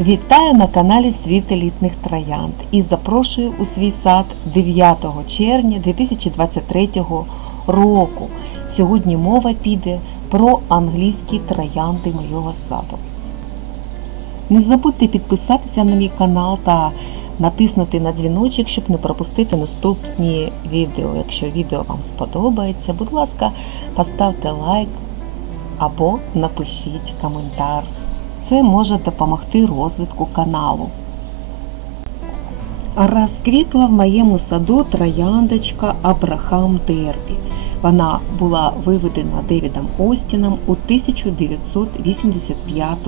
Вітаю на каналі Світ елітних троянд і запрошую у свій сад 9 червня 2023 року. Сьогодні мова піде про англійські троянди моєго саду. Не забудьте підписатися на мій канал та натиснути на дзвіночок, щоб не пропустити наступні відео. Якщо відео вам сподобається, будь ласка, поставте лайк або напишіть коментар. Це може допомогти розвитку каналу. Розквітла в моєму саду трояндочка Абрахам Дербі. Вона була виведена Девідом Остіном у 1985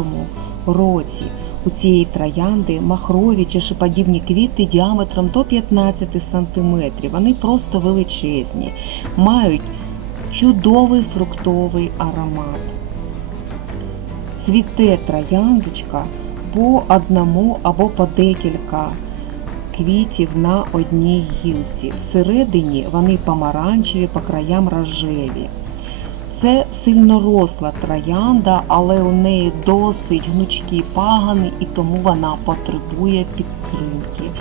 році. У цієї троянди махрові чишеподібні квіти діаметром до 15 см. Вони просто величезні, мають чудовий фруктовий аромат. Цвіте трояндочка по одному або по декілька квітів на одній гілці. Всередині вони помаранчеві, по краям рожеві. Це сильноросла троянда, але у неї досить гнучкі пагани, і тому вона потребує підтримки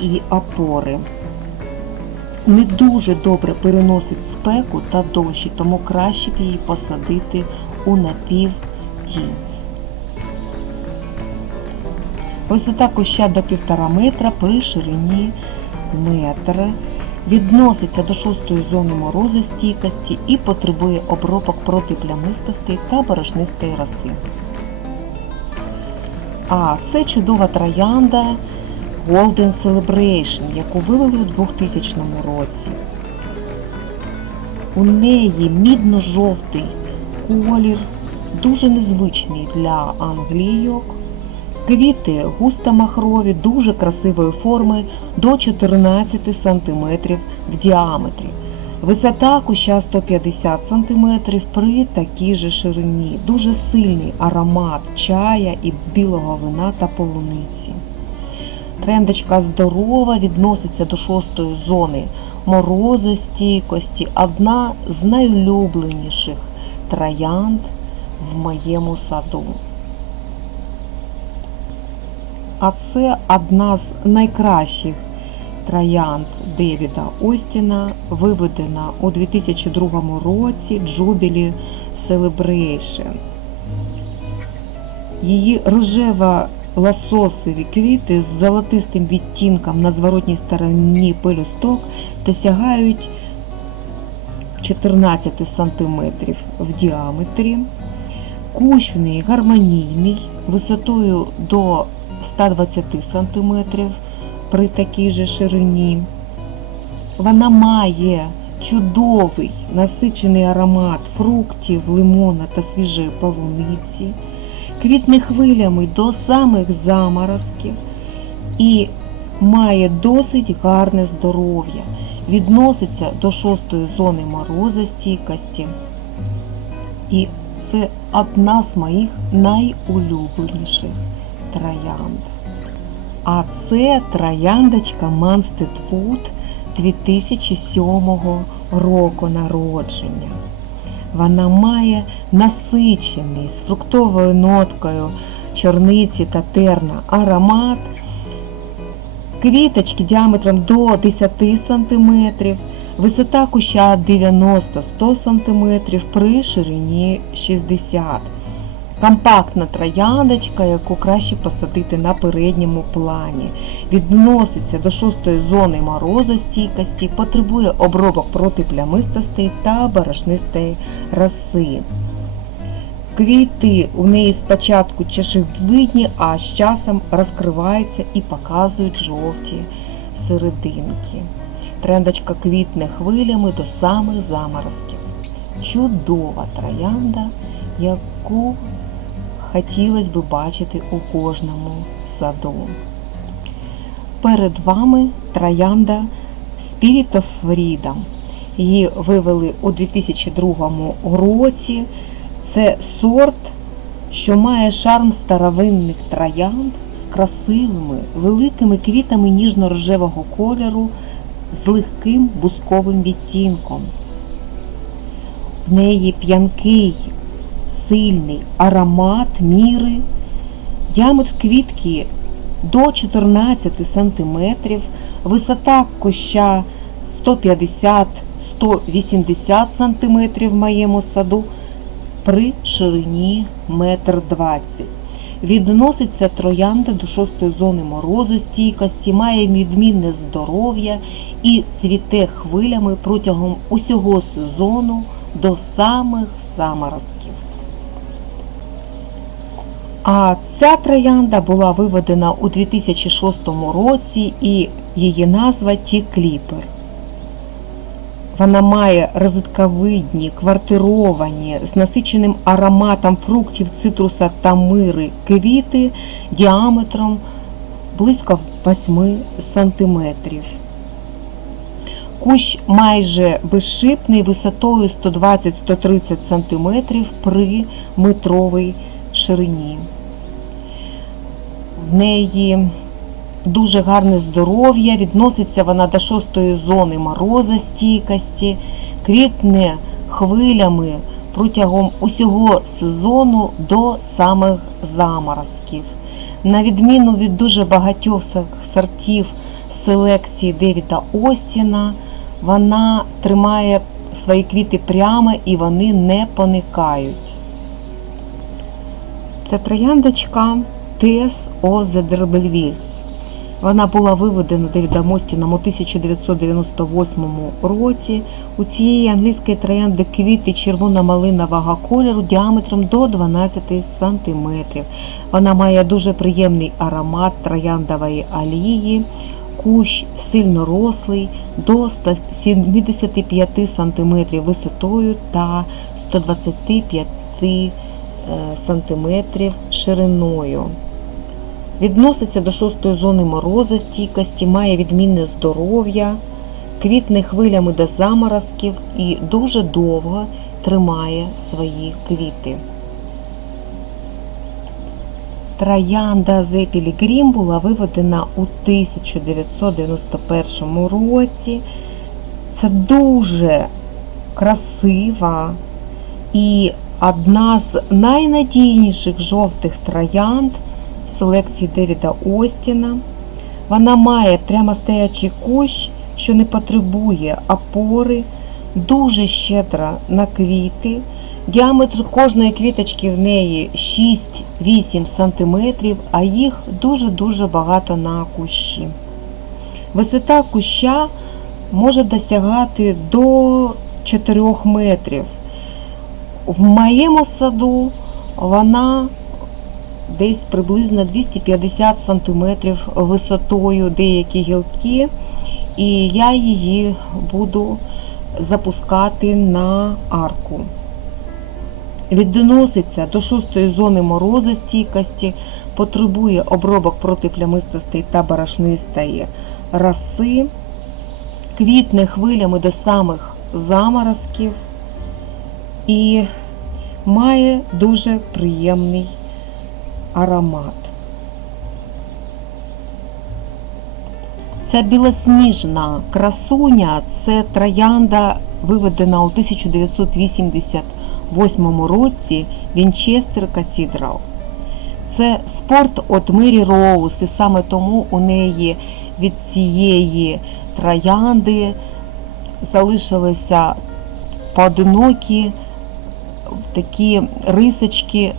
і опори. Не дуже добре переносить спеку та дощі, тому краще б її посадити у напів тінь. Висота куща до 1,5 метра при ширині метра. Відноситься до шостої зони морозостійкості і потребує обробок проти плямистостей та борошнистої роси. А це чудова троянда Golden Celebration, яку вивели у 2000 році. У неї мідно-жовтий колір, дуже незвичний для англійок. Квіти густо-махрові, дуже красивої форми до 14 см в діаметрі. Висота куща 150 см при такій же ширині. Дуже сильний аромат чая і білого вина та полуниці. Трендочка здорова, відноситься до шостої зони морозостійкості. Одна з найулюбленіших троянд в моєму саду. А це одна з найкращих троянд Девіда Остіна, виведена у 2002 році Jubilee Celebration. Її рожева ласосові квіти з золотистим відтінком на зворотній стороні пелюсток досягають 14 см в діаметрі. Неї гармонійний, висотою до 120 см при такій же ширині. Вона має чудовий насичений аромат фруктів, лимона та свіжої полуниці, квітне хвилями до самих заморозків і має досить гарне здоров'я, відноситься до шостої зони морозостійкості. І це одна з моїх найулюбленіших троянд. А це трояндочка Манстед Wood 2007 року народження. Вона має насичений з фруктовою ноткою чорниці та терна аромат, квіточки діаметром до 10 см, висота куща 90-100 см при ширині 60 см. Компактна трояндочка, яку краще посадити на передньому плані. Відноситься до шостої зони морозостійкості, потребує обробок проти плямистостей та борошнистої роси. Квіти у неї спочатку чашевидні, а з часом розкриваються і показують жовті серединки. Трендочка квітне хвилями до самих заморозків. Чудова троянда, яку хотілося б бачити у кожному саду. Перед вами троянда Spirit of Freedom. Її вивели у 2002 році. Це сорт, що має шарм старовинних троянд з красивими великими квітами ніжно-рожевого кольору з легким бусковим відтінком. В неї п'янкий сильний аромат міри, Діаметр квітки до 14 см, висота куща 150-180 см в моєму саду при ширині 1,20 м. Відноситься троянда до шостої зони морозостійкості, має відмінне здоров'я і цвіте хвилями протягом усього сезону до самих заморозків. А ця троянда була виведена у 2006 році і її назва Ті Кліпер. Вона має розетковидні, квартировані з насиченим ароматом фруктів, цитруса та мири квіти діаметром близько 8 см. Кущ майже безшипний висотою 120-130 см при метровій ширині. В неї дуже гарне здоров'я, відноситься вона до шостої зони морозостійкості, квітне хвилями протягом усього сезону до самих заморозків. На відміну від дуже багатьох сортів селекції Девіда Остіна, вона тримає свої квіти прямо і вони не поникають. Це трояндочка Тес Озедербельвільс. Вона була виведена Остіном у 1998 році. У цієї англійської троянди квіти червоно-малинового кольору діаметром до 12 см. Вона має дуже приємний аромат трояндової олії, кущ сильно рослий до 175 см висотою та 125 см шириною. Відноситься до шостої зони морозостійкості, має відмінне здоров'я, квітне хвилями до заморозків і дуже довго тримає свої квіти. Троянда Зе Пілігрім була виведена у 1991 році. Це дуже красива і одна з найнадійніших жовтих троянд селекції Девіда Остіна. Вона має прямостоячий кущ, що не потребує опори, дуже щедра на квіти. Діаметр кожної квіточки в неї 6-8 см, а їх дуже-дуже багато на кущі. Висота куща може досягати до 4 метрів. В моєму саду вона десь приблизно 250 см висотою деякі гілки, і я її буду запускати на арку. Відноситься до шостої зони морозостійкості, потребує обробок проти плямистостей та барашнистої роси, квітне хвилями до самих заморозків і має дуже приємний аромат. Ця білосніжна красуня це троянда, виведена у 1988 році Вінчестер Касідрал. Це спорт от Мері Роуз, і саме тому у неї від цієї троянди залишилися поодинокі такі рисочки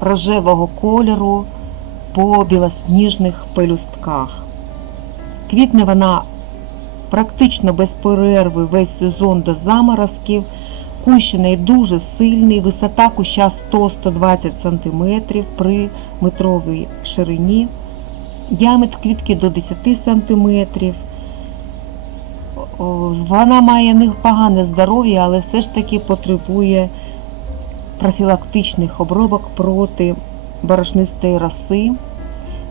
рожевого кольору по білосніжних пелюстках. Квітне вона практично без перерви весь сезон до заморозків. Кущ у неї дуже сильний, висота куща 100-120 см при метровій ширині, діаметр квітки до 10 см. Вона має непогане здоров'я, але все ж таки потребує профілактичних обробок проти борошнистої роси,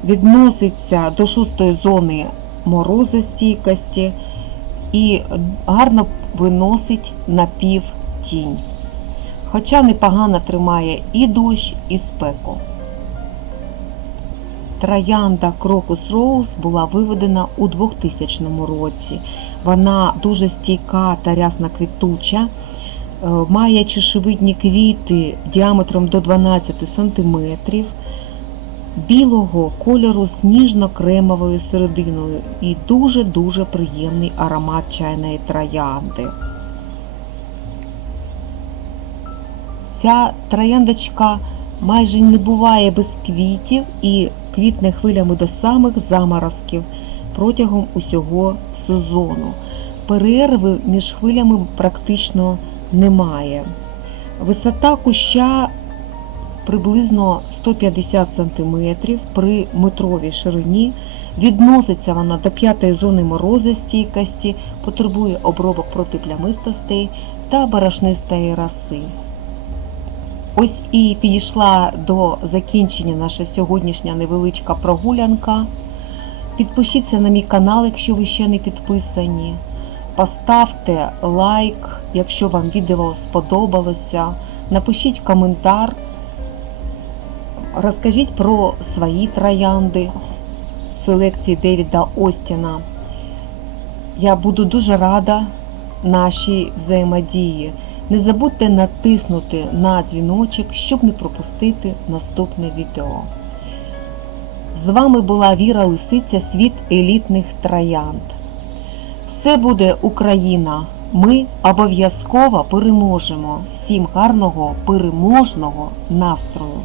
відноситься до шостої зони морозостійкості і гарно виносить на пів тінь. Хоча непогано тримає і дощ, і спеку. Троянда Крокус Роуз була виведена у 2000 році. Вона дуже стійка та рясна квітуча. Е, має чешевидні квіти діаметром до 12 см. білого кольору з ніжно-кремовою серединою і дуже-дуже приємний аромат чайної троянди. Ця трояндочка майже не буває без квітів і квітне хвилями до самих заморозків протягом усього сезону. Перерви між хвилями практично немає. Висота куща приблизно 150 см при метровій ширині. Відноситься вона до п'ятої зони морозостійкості, потребує обробок проти плямистостей та барашнистої роси. Ось і підійшла до закінчення наша сьогоднішня невеличка прогулянка. Підпишіться на мій канал, якщо ви ще не підписані. Поставте лайк, якщо вам відео сподобалося. Напишіть коментар. Розкажіть про свої троянди селекції Девіда Остіна. Я буду дуже рада нашій взаємодії. Не забудьте натиснути на дзвіночок, щоб не пропустити наступне відео. З вами була Віра Лисиця, світ елітних троянд. Все буде Україна! Ми обов'язково переможемо. Всім гарного переможного настрою!